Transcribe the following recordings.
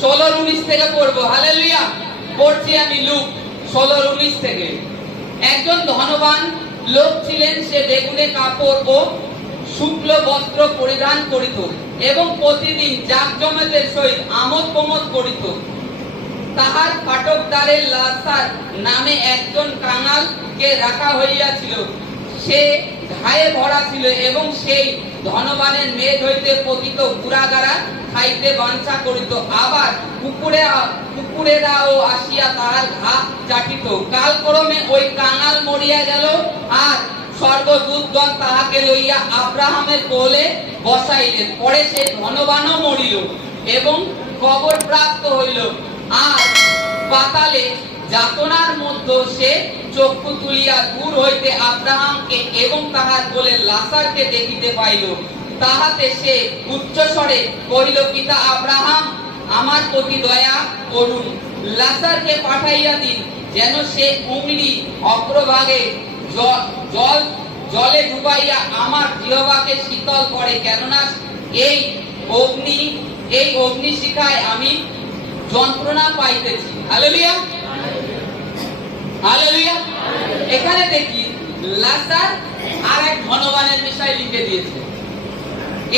16-19 থেকে পড়বো। হালেলুয়া। পড়ছি আমি লুক 16-19 থেকে। একজন ধনবান লোক ছিলেন, সে বেগুনে কাপড় ও শুক্ল বস্ত্র পরিধান করিত এবং প্রতিদিন জাঁকজমকের সহিত আমোদ প্রমোদ করিত। তাহার ফাটক দ্বারে লাসার নামে একজন কাঙালকে রাখা হইয়াছিল, সে ঘায়ে ভরা ছিল এবং সেই ধনবানের মেদ হইতে পতিত গুড়াগাড়া খাইতে বাঞ্ছা করিত। আবার কুকুরেরাও আসিয়া তাহার ঘা চাটিত। কালক্রমে ওই কাঙাল মরিয়া গেল, আর স্বর্গদূতগণ তাহাকে লইয়া আব্রাহামের কোলে বসাইলেন। পরে সে ধনবানও মরিল এবং কবর প্রাপ্ত হইল, আর পাতালে যাতনার মধ্যে সে চক্ষু তুলিয়া দূর হইতে আব্রাহামকে এবং তাহার কোলে লাসারকে দেখিতে পাইল। তাহাতে সে উচ্চস্বরে কহিল, পিতা আব্রাহাম, আমার প্রতি দয়া করুন, লাসারকে পাঠাইয়া দিন, যেন সে অগ্নি অগ্রভাগে জলে ডুবাইয়া আমার জিহ্বাকে শীতল করে, কেননা এই অগ্নি শিখায় আমি যন্ত্রণা পাইতেছি। Hallelujah, hallelujah. এখানে দেখি লাসার আর এক ধনবানের বিষয় লিখে দিয়েছে।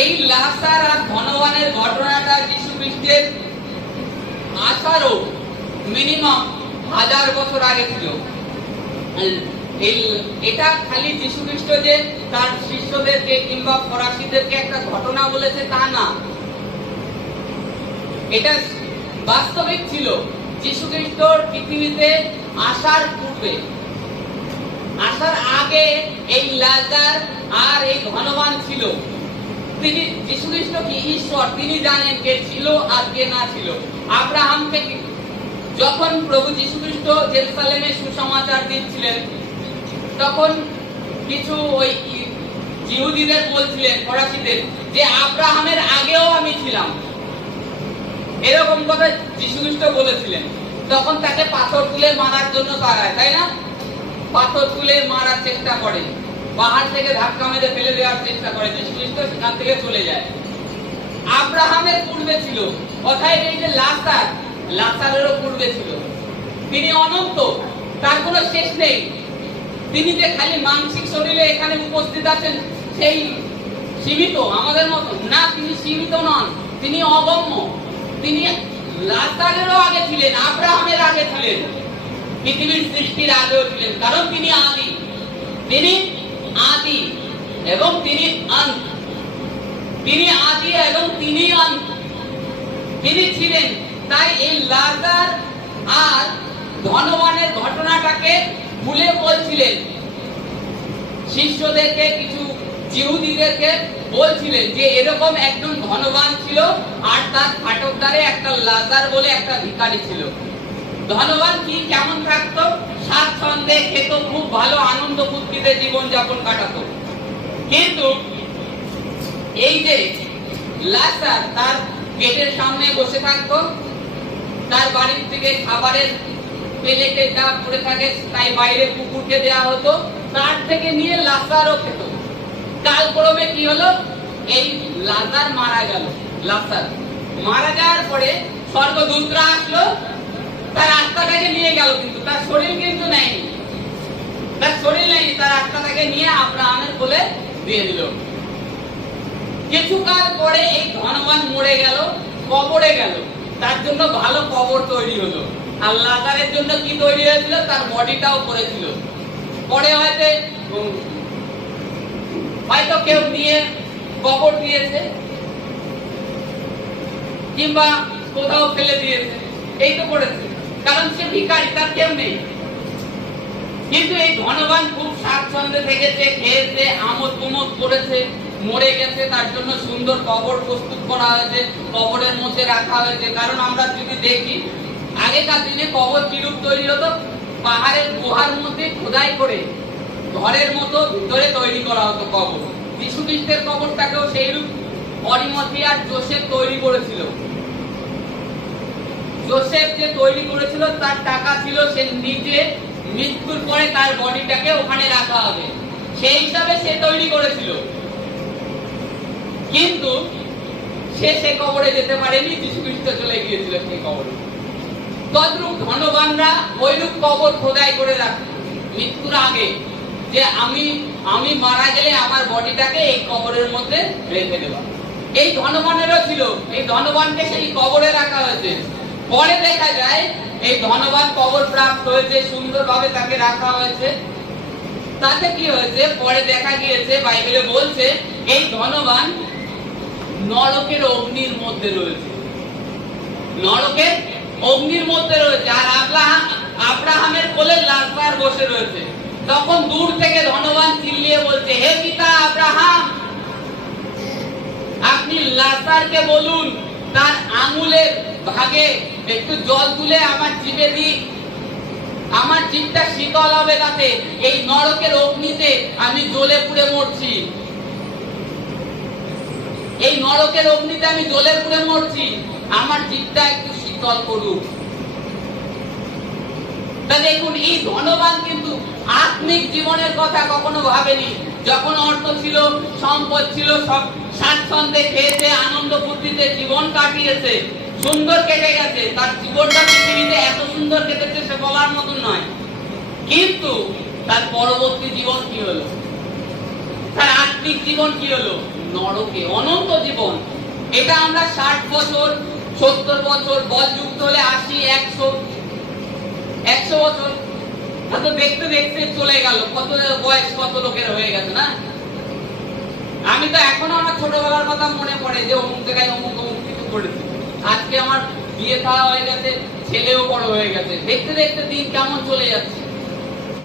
এই লাসার আর ধনবানের ঘটনাটা যীশু খ্রিস্টের আসারও মিনিমাম 1000 বছর আগে ছিল। এটা খালি যীশু খ্রিস্ট যে তার শিষ্যদেরকে কিংবা ফরাসিদেরকে একটা ঘটনা বলেছে তা না, এটা বাস্তবিক ছিল। যীশু খ্রিস্ট পৃথিবীতে আসার পূর্বে, আসার আগে এই লাজার আর এই ধনবান ছিল। তিনি, যীশু খ্রিস্ট কি ঈশ্বর, তিনি জানেন কে ছিল আর কে না ছিল। আব্রাহামকে যখন প্রভু যীশু খ্রিস্ট জেরুসালেমে সুসমাচার দিচ্ছিলেন, তখন কিছু ওই ইহুদিদের বলছিলেন, ফরাসিদের, যে আব্রাহামের আগেও আমি ছিলাম, এরকম কথা যীশু খ্রিস্ট বলেছিলেন। তখন তাকে পাথর তুলে মারার জন্য তাড়ায়, তাই না? পাথর তুলে মারার চেষ্টা করে, পাহাড় থেকে ধাক্কা মেরে ফেলে দেওয়ার চেষ্টা করে। যীশু খ্রিস্ট সেখান থেকে চলে যায়। আব্রাহামের পূর্বে ছিল, কথায় এই যে লাসারেরও পূর্বে ছিল। তিনি অনন্ত, তার কোনো শেষ নেই। তিনি যে খালি মানসিক শরীরে এখানে উপস্থিত আছেন সেই সীমিত, আমাদের মতো না, তিনি সীমিত নন, তিনি অগম্য। তিনি লাসারেরও আগে ছিলেন, আব্রাহামের আগে ছিলেন, পৃথিবীর সৃষ্টির আগেও ছিলেন, কারণ তিনি আদি, তিনি আদি এবং তিনি অন্ত, তিনি আদি এবং তিনি অন্ত, তিনি ছিলেন। তাই এই লাজার আর ধনবানের ঘটনাটাকে ভুলে বলছিলেন, শিষ্যদেরকে, কিছু জিহুদীদেরকে বলছিলেন যে এরকম একজন ধনবান ছিল, আর তার ফাটক দ্বারে একটা লাজার বলে একটা ভিখারি ছিল। ধনবান কি কেমন থাকতো? স্বাচ্ছন্দ্যে খেত, খুব ভালো আনন্দ ফুর্তিতে জীবন যাপন কাটাতো। কিন্তু এই যে লাজার তার গেটের সামনে বসে থাকতো, তার বাড়ির থেকে খাবারের প্লেটে যা পড়ে থাকে তাই বাইরে কুকুরকে দেওয়া হতো, তার থেকে নিয়ে লাজারও খেত। কালক্রমে কি হলো? এই লাজার মারা গেল। লাজার মারা যাওয়ার পরে স্বর্গদূতরা আসলো, তার আত্মাটাকে নিয়ে গেল, কিন্তু তার শরীর কিন্তু নেয়নি, তার শরীর নেয়নি, তার আত্মাটাকে নিয়ে আব্রাহামের কোলে দিয়ে দিল। কিছুকাল পরে এই ধনবান মরে গেল, কবরে গেল, তার জন্য ভালো কবর তৈরি হলো। আর লাজারের জন্য কি তৈরি হয়েছিল? তার বডিটাও করেছিল। পরে হয়তো কেউ নিয়ে কবর দিয়েছে কিংবা কোথাও ফেলে দিয়েছে, এই তো করেছে, কারণ সে ভিখারি, তার কেউ নেই। কিন্তু এই ধনবান খুব স্বাচ্ছন্দ্যে থেকেছে, খেয়েছে, আমোদ প্রমোদ করেছে, মরে গেছে, তার জন্য সুন্দর কবর প্রস্তুত করা হয়েছে, কবরের মধ্যে রাখা হয়েছে। কারণ আমরা যদি দেখি, আগেকার দিনে কবর কিরূপ তৈরি হতো? পাহাড়ের গুহার মধ্যে খোদাই করে ঘরের মতো ভিতরে তৈরি করা হতো কবর। যীশু খ্রিস্টের কবরটাকেও সেইরূপ অরিমথি আর জোসেফ তৈরি করেছিল। জোসেফ যে তৈরি করেছিল, তার টাকা ছিল, সে নিজে মৃত্যুর পরে তার বডিটাকে ওখানে রাখা হবে, সেই হিসাবে সে তৈরি করেছিল। কিন্তু সে কবরে যেতে পারেনি, যীশু খ্রিস্ট চলে গিয়েছিল সেই কবরে। তদ্রূপ ধনবানরা ওইরূপ কবর খোদাই করে রাখে মৃত্যুর আগে, যে আমি মারা গেলে আমার বডিটাকে এই কবরের মধ্যে রেখে দেব। এই ধনবানেরও ছিল, এই ধনবানকে সেই কবরে রাখা হয়েছে। পরে দেখা যায় এই ধনবান কবর প্রাপ্ত হয়েছে, সুন্দরভাবে তাকে রাখা হয়েছে। তাতে কি হয়েছে, পরে দেখা গিয়েছে, বাইবেলে বলছে এই ধনবান নরকের অগ্নির মধ্যে রয়েছে, নরকের অগ্নির মধ্যে রয়েছে। আর আব্রাহামের কোলে লাজার বসে রয়েছে। তখন দূর থেকে ধনবান চিল্লিয়ে বলছে, হে পিতা আব্রাহাম, আপনি লাজারকে বলুন তার আঙুলের ভাগে একটু জল তুলে আমার জিভে দিক, আমার জিভটা শীতল হবে, তাতে এই নরকের অগ্নিতে আমি জ্বলে পুড়ে মরছি, এই নরকের অগ্নিতে আমি জ্বলে পুড়ে মরছি, আমার জিভটা একটু শীতল করুক। তা দেখুন, এই ধনবান কিন্তু আত্মিক জীবনের কথা কখনো ভাবেনি। যখন অর্থ ছিল, সম্পদ ছিল, সব স্বাচ্ছন্দ্যে খেয়েছে, আনন্দ ফুর্তিতে জীবন কাটিয়েছে, সুন্দর কেটে গেছে, তার জীবনটা পৃথিবীতে এত সুন্দর কেটেছে সে বলার মতন নয়। কিন্তু তার পরবর্তী জীবন কি হলো, তার আত্মিক জীবন কি হলো, নরকে অনন্ত জীবন। এটা আমরা 60 বছর 70 বছর বলযুক্ত হলে 80 100 বছর তো দেখতে দেখতে চলে গেল, কত বয়স কত লোকের হয়ে গেছে না। আমি তো এখনো আমার ছোটবেলার কথা মনে পড়ে যে অমুক জায়গায় অমুক অমুক কিছু করেছি। আজকে আমার বিয়ে খাওয়া হয়ে গেছে, ছেলেও বড় হয়ে গেছে, দেখতে দেখতে দিন কেমন চলে যাচ্ছে।